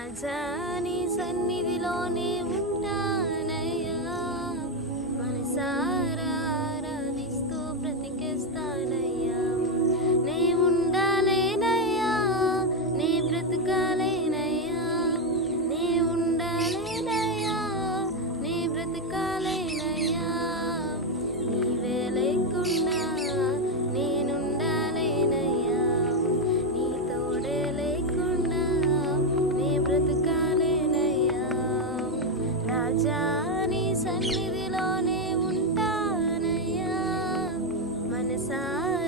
రాజా నీ సన్నిధిలోనే ఉంటానయ్యా బ్రతకాలేనయ్యా. రాజా నీ సన్నిధిలోనే ఉంటానయ్యా. మనసారా